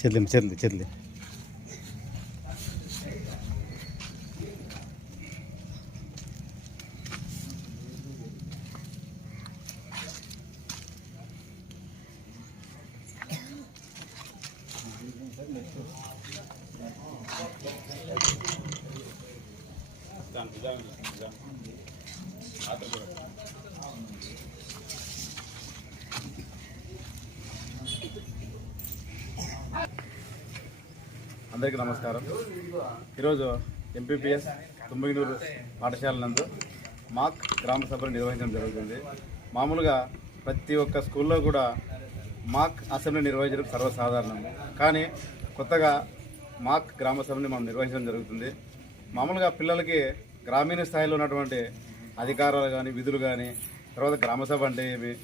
చెల్లి అందరికీ నమస్కారం. ఈరోజు ఎంపీపీఎస్ తుమ్మగినూరు పాఠశాల నందు మాక్ గ్రామ సభను నిర్వహించడం జరుగుతుంది. మామూలుగా ప్రతి ఒక్క స్కూల్లో కూడా మాక్ అసెంబ్లీ నిర్వహించడం సర్వసాధారణం. కానీ కొత్తగా మాక్ గ్రామ సభని మనం నిర్వహించడం జరుగుతుంది. మామూలుగా పిల్లలకి గ్రామీణ స్థాయిలో ఉన్నటువంటి అధికారాలు కానీ విధులు కానీ, తర్వాత గ్రామ సభ అంటే ఏమి,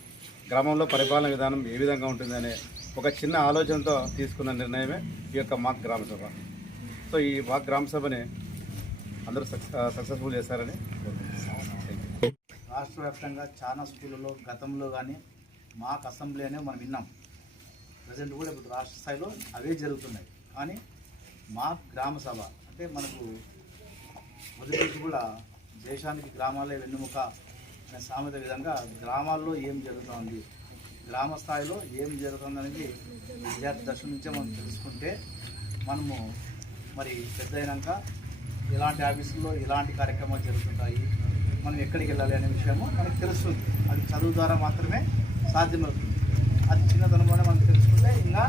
గ్రామంలో పరిపాలన విధానం ఏ విధంగా ఉంటుందనే ఒక చిన్న ఆలోచనతో తీసుకున్న నిర్ణయమే ఈ యొక్క మాక్ గ్రామ సభ. సో ఈ మాక్ గ్రామ సభని అందరూ సక్సెస్ఫుల్ చేస్తారని రాష్ట్ర వ్యాప్తంగా చాలా స్కూళ్ళలో గతంలో కానీ మాక్ అసెంబ్లీ అనేవి మనం విన్నాం. ప్రజెంట్ కూడా ఇప్పుడు రాష్ట్ర స్థాయిలో అవే జరుగుతున్నాయి. కానీ మాక్ గ్రామ సభ అంటే మనకు మొదటి కూడా దేశానికి గ్రామాలే వెన్నుముక అనే సామెత విధంగా గ్రామాల్లో ఏం జరుగుతుంది, గ్రామ స్థాయిలో ఏం జరుగుతుంది అనేది విద్యార్థి దశ నుంచే మనం తెలుసుకుంటే మనము మరి పెద్ద అయినాక ఎలాంటి ఆఫీసుల్లో ఎలాంటి కార్యక్రమాలు జరుగుతుంటాయి, మనం ఎక్కడికి వెళ్ళాలి అనే విషయము మనకు తెలుస్తుంది. అది చదువు ద్వారా మాత్రమే సాధ్యమవుతుంది. అది చిన్నతనంలోనే మనం తెలుసుకుంటే ఇంకా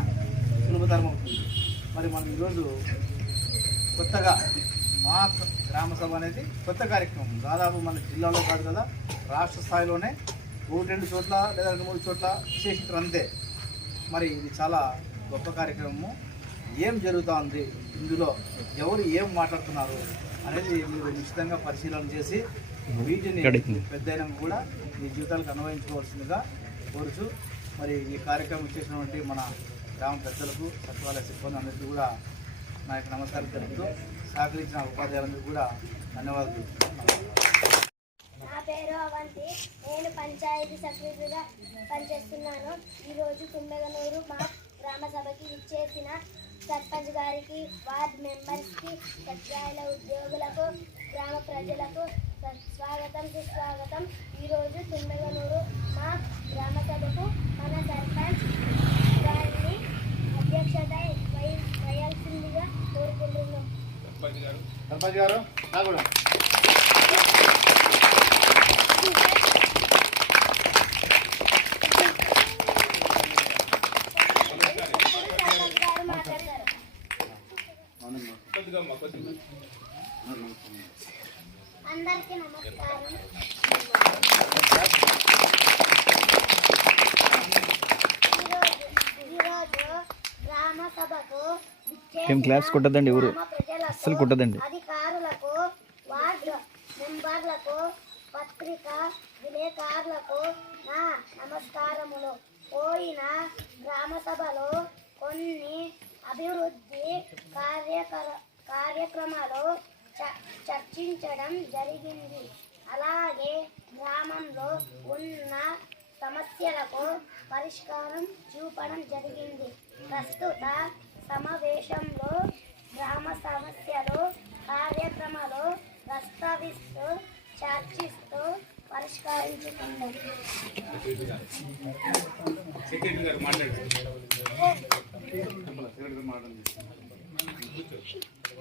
సులభతరం అవుతుంది. మరి మనం ఈరోజు కొత్తగా మా గ్రామ సభ అనేది కొత్త కార్యక్రమం. దాదాపు మన జిల్లాలో కాదు కదా, రాష్ట్ర స్థాయిలోనే 1-2 చోట్ల లేదా 2-3 చోట్ల చేసింటారు అంతే. మరి ఇది చాలా గొప్ప కార్యక్రమము. ఏం జరుగుతుంది ఇందులో, ఎవరు ఏం మాట్లాడుతున్నారు అనేది మీరు నిశ్చితంగా పరిశీలన చేసి వీటిని పెద్దయినా కూడా మీ జీవితాలకు అన్వయించుకోవాల్సిందిగా కోరుచు మరి ఈ కార్యక్రమం చేసినటువంటి మన గ్రామ పెద్దలకు, సచివాలయ సిబ్బంది అందరికీ కూడా నా యొక్క నమస్కారం తెలుపుతూ సహకరించిన ఉపాధ్యాయులందరికీ కూడా ధన్యవాదాలు తెలుపుతున్నాను. నా పేరు అవంతి. నేను పంచాయతీ సెక్రటరీగా పనిచేస్తున్నాను. ఈరోజు తుమ్మెగనూరు మా గ్రామ సభకి ఇచ్చేసిన సర్పంచ్ గారికి, వార్డ్ మెంబర్స్కి, సచివాలయ ఉద్యోగులకు, గ్రామ ప్రజలకు స్వాగతం, సుస్వాగతం. ఈరోజు తుమ్మెగనూరు మా గ్రామ సభకు మన సర్పంచ్ గారిని అధ్యక్షత వహించాల్సిందిగా కోరుకుంటున్నాం. సర్పంచ్ గారు అందరికీ నమస్కారం. ఈరోజు గ్రామ సభకు క్లాస్ కొట్టదండి, ఎవరు అసలు కొట్టదండి. అధికారులకు, వార్డు మెంబర్లకు, పత్రికా విలేకరులకు నా నమస్కారములు. పోయిన గ్రామ సభలో కొన్ని అభివృద్ధి కార్యక్రమాలు చర్చించడం జరిగింది. అలాగే గ్రామంలో ఉన్న సమస్యలకు పరిష్కారం చూపడం జరిగింది. ప్రస్తుత సమావేశంలో గ్రామ సమస్యలు, కార్యక్రమాలు ప్రస్తావిస్తూ చర్చిస్తూ పరిష్కరించుకుందాం.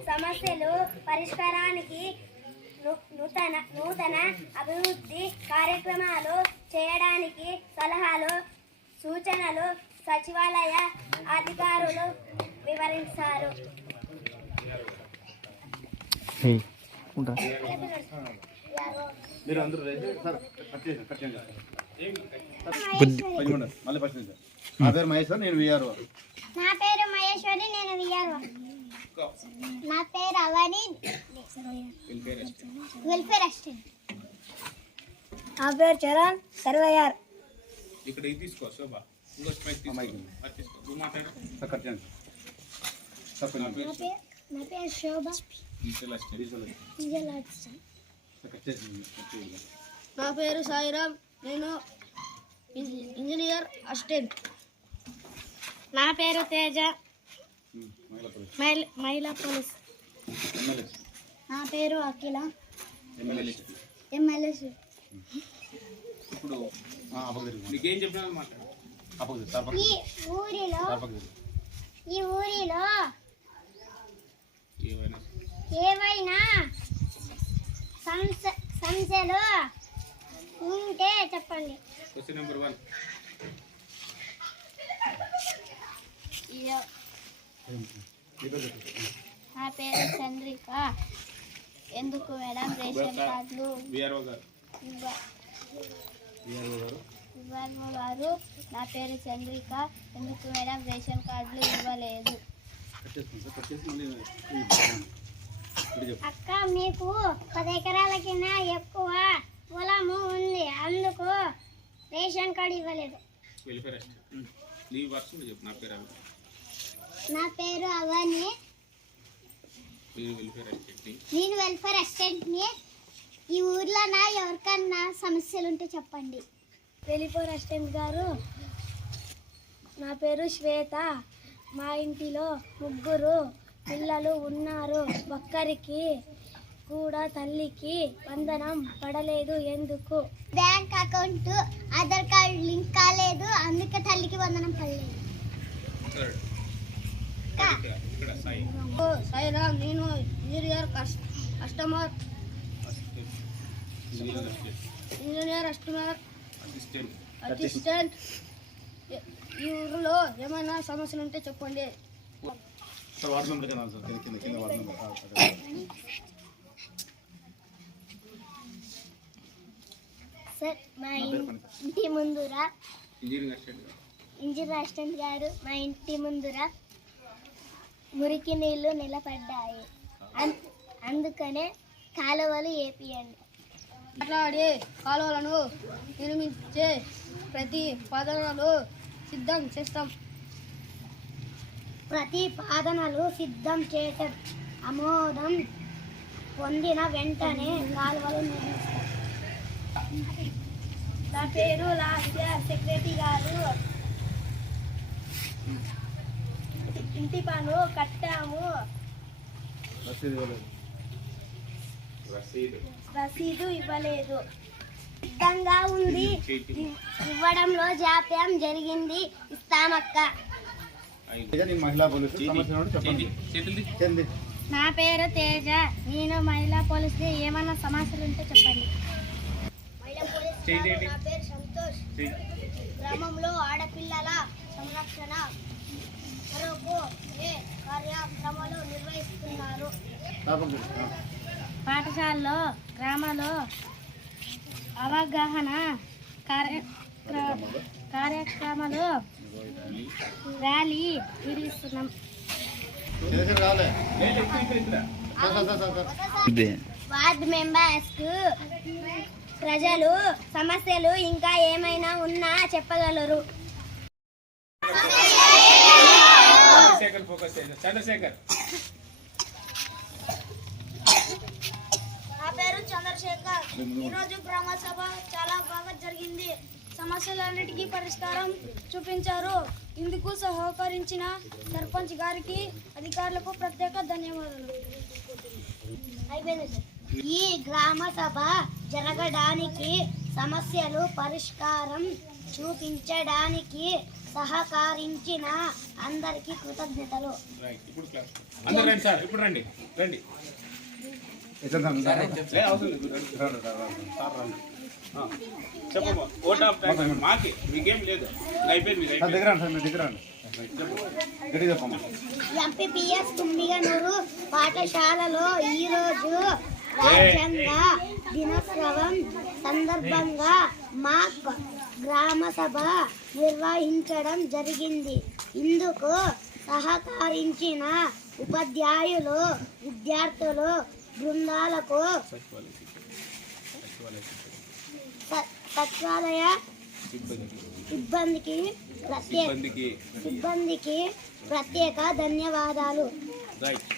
సమస్యలు పరిష్కారానికి నూతన అభివృద్ధి కార్యక్రమాలు చేయడానికి సలహాలు, సూచనలు సచివాలయ అధికారులు వివరించారు. నా పేరు మహేష్, నేను విఆర్ఓ. నా పేరు మహేశ్వరి, నేను విఆర్ఓ. నా పేరు అవని, వెల్ఫేర్ అసిస్టెంట్. నా పేరు చరణ్, సర్వేయర్. ఇక్కడ ఇది తీసుకో శోభ, ఇంకో స్మైక్ తీసుకో, అది తీసుకో, నువ్వు మాట్లాడు. నా పేరు శోభ, డిజిటల్ అసిస్టెంట్. Visual assistant. నా పేరు సాయిరామ్, నేను ఇంజనీర్ అసిస్టెంట్. నా పేరు తేజ, మహిళా పోలీస్. నా పేరు అఖిల, ఎమ్మెల్యేస్. ఇప్పుడు నీకేం చెప్పినా మాట్లాడు. ఈ ఊరిలో ఏమైనా ఏవైనా సమస్యలు ఉంటే చెప్పండి. Question number 1. నా పేరు చంద్రిక. ఎందుకు మేడం రేషన్ కార్డులు విఆర్ఓ గారు. ఇవ్వాలి గారు? నా పేరు చంద్రిక. ఎందుకు మేడం రేషన్ కార్డులు ఇవ్వలేదు? అక్క, మీకు 10 ఎకరాల కింద ఎక్కువ పొలము ఉంది, అందుకు రేషన్ కార్డు ఇవ్వలేదు. Welfare assistant. నీ వర్క్ చెప్పు. నా పేరు అవని. నా పేరు అవని, నేను వెల్ఫేర్ అసిస్టెంట్. నేను వెల్ఫేర్ అసిస్టెంట్ని. ఈ ఊర్లో ఎవరికన్నా సమస్యలు ఉంటే చెప్పండి. వెల్ఫేర్ అసిస్టెంట్ గారు, నా పేరు శ్వేత. మా ఇంటిలో 3 పిల్లలు ఉన్నారు. ఒక్కరికి కూడా తల్లికి వందనం పడలేదు. ఎందుకు? Bank account Aadhaar card link కాలేదు, అందుకే తల్లికి వందనం పడలేదు. ఇక్కడ సాయి. సాయిరామ్, నేను engineer customer engineer customer assistant. ఈ ఊరిలో ఏమైనా సమస్యలు ఉంటే చెప్పండి. సార్ వార్డు మెంబర్ కదా సార్, కింద వార్డు మెంబర్. సార్, మా ఇంటి ముందురా ఇంజనీరింగ్ అసిస్టెంట్. ఇంజనీర్ అసిస్టెంట్ గారు, మా ఇంటి ముందురా మురికి నీళ్లు నిలబడ్డాయి, అందుకనే కాలువలు వేపియండి. మాట్లాడే కాలువలను నిర్మించే ప్రతిపాదనలు సిద్ధం చేస్తాం. ప్రతిపాదనలు సిద్ధం చేయటం ఆమోదం పొందిన వెంటనే కాలువలు నిర్మిస్తాం. నా పేరు లాస్య, సెక్రటరీ గారు. ఇంటి పను కట్టాము, రసీదు ఇవ్వలేదు. సిద్ధంగా ఉంది, ఇవ్వడంలో జాప్యం జరిగింది, ఇస్తామక్క. నేను మహిళా పోలీసు సమస్య ఉంటే చెప్పండి. చెంది నా పేరు తేజ, నేను మహిళా పోలీసుకి. ఏమైనా సమస్యలు ఉంటే చెప్పండి. నా పేరు సంతోష్. గ్రామంలో ఆడపిల్లల సంరక్షణ కొరకు ఏ కార్యక్రమాలు నిర్వహిస్తున్నారు? పాఠశాలలో, గ్రామాల్లో అవగాహన కార్యక్రమాలు, ర్యాలీ నిర్వహిస్తున్నాం. వార్డ్ మెంబర్స్ ప్రజలు సమస్యలు ఇంకా ఏమైనా ఉన్నా చెప్పగలరు. చంద్రశేఖర్ ఫోకస్ చేయండి. చంద్రశేఖర్. నా పేరు చంద్రశేఖర్. ఈరోజు గ్రామ సభ చాలా బాగా జరిగింది. సమస్యలన్నిటికీ పరిష్కారం చూపించారు. ఇందుకు సహకరించిన సర్పంచ్ గారికి, అధికారులకు ప్రత్యేక ధన్యవాదాలు. ఈ గ్రామ సభ జరగడానికి, సమస్యలు పరిష్కారం చూపించడానికి సహకరించిన అందరికీ కృతజ్ఞతలు. ఇప్పుడు క్లాస్ అందరూ రండి సార్. ఇప్పుడు రండి. చెప్పమ్మా. ఓట్ ఆఫ్ టైం మాకి, మీకేం లేదు. అయిపోయింది. ఎంపీపీఎస్ తుమ్మిగనూరు పాఠశాలలో ఈరోజు రాజ్యాంగ దినోత్సవం సందర్భంగా మాక్ గ్రామ సభ నిర్వహించడం జరిగింది. ఇందుకు సహకరించిన ఉపాధ్యాయులు, విద్యార్థులు, బృందాలకు, సచివాలయ సిబ్బందికి ప్రత్యేక ధన్యవాదాలు. రైట్.